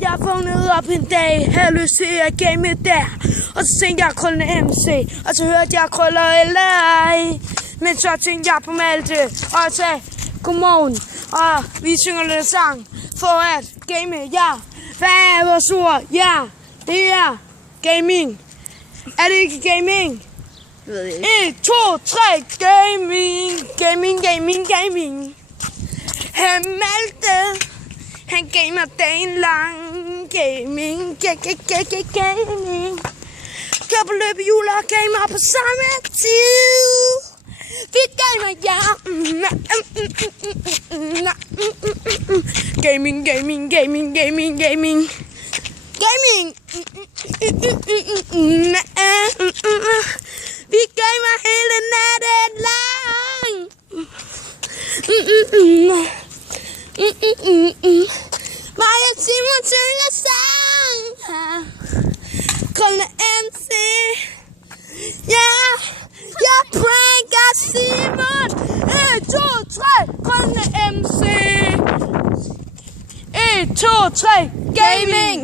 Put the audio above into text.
Jeg vågnede op en dag, havde lyst til at game der. Og så tænkte jeg Krøllene MC, og så hørte jeg Krøller LA. Men så tænkte jeg på Malte, og sagde godmorgen. Og vi synger lidt sang for at game, ja. Hvad er vores ord? Ja, det er gaming. Er det ikke gaming? Det ved jeg ikke. 1, 2, 3, gaming. Gaming, gaming, gaming. Malte, han gamer dagen lang. Gaming, gaming. Kører på løbehjul og gamer på samme tid. Vi gamer, ja. Gaming, gaming, gaming, gaming, gaming. Gaming. Vi gamer hele natten lang. Maja Simon synger sang. Krøllene MC. Ja, jeg pranker Simon. 1, 2, 3, Krøllene MC. 1, 2, 3, gaming.